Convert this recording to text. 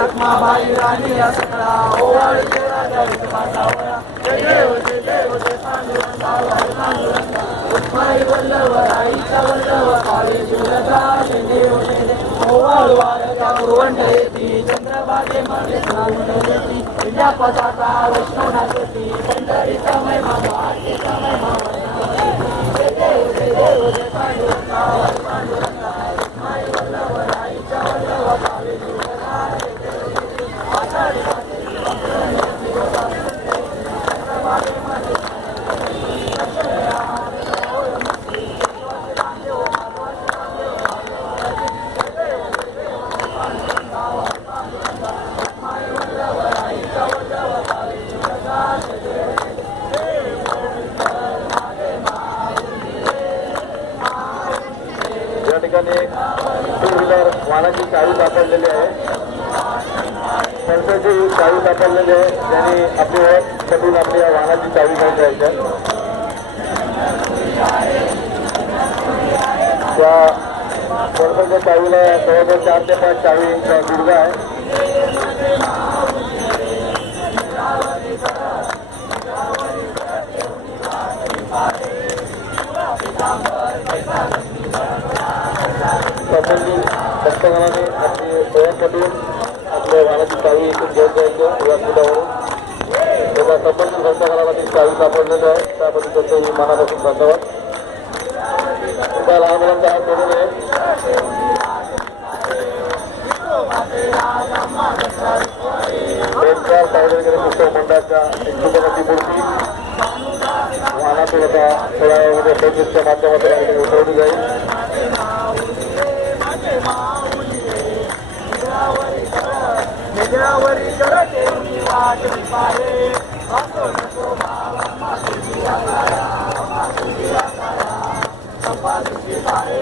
रखमाबाई राणी या सगळा ओवाळीचे राजा विठ्ठलावळा जय देव पांडुरंगा पांडुरंगा रुक्माई वल्लभ राईचा वल्लभ काळी शिवलता जय देव ओवाळ वारच्या गुरुवंडयती चंद्रभागे मध्ये स्नान करती विद्या पताका वैष्णव नाचती पंढरीचा महिमा आरतीचा महिमा जय देव पांडुरंगा पांडुरंगा रुक्माई वल्लभ राईचा वल्लभ काळी शिवलता या ठिकाणी टू व्हीलर वाहनाची चावी सापडलेली आहे. संस्थेची चावी सापडलेली आहे. त्यांनी आपली ओळख करून आपल्या वाहनाची चावी घेऊन जायच्या. त्या संस्थेच्या चावीला जवळजवळ 4 ते 5 चावीचा दुर्गा आहे. संबंधित भक्तगणाने आपली ओळख करून आपल्या वाहनाची चावी इथून घेऊन जायचं व्यासपीठावरून. त्याचा संबंधित भक्तगणाला ती चावी सापडलेली आहे. त्याबद्दल त्यांचे मनापासून धन्यवाद. त्या लहान मुलांचा हात जोडून आहे. बेंचकार सार्वजनिक पुस्तक मंडळाच्या शिक्षकांची मूर्ती वाहनातून आता थोड्या वेळामध्ये प्रोजेक्टच्या माध्यमातून उतरवली जाईल. संपादित आहे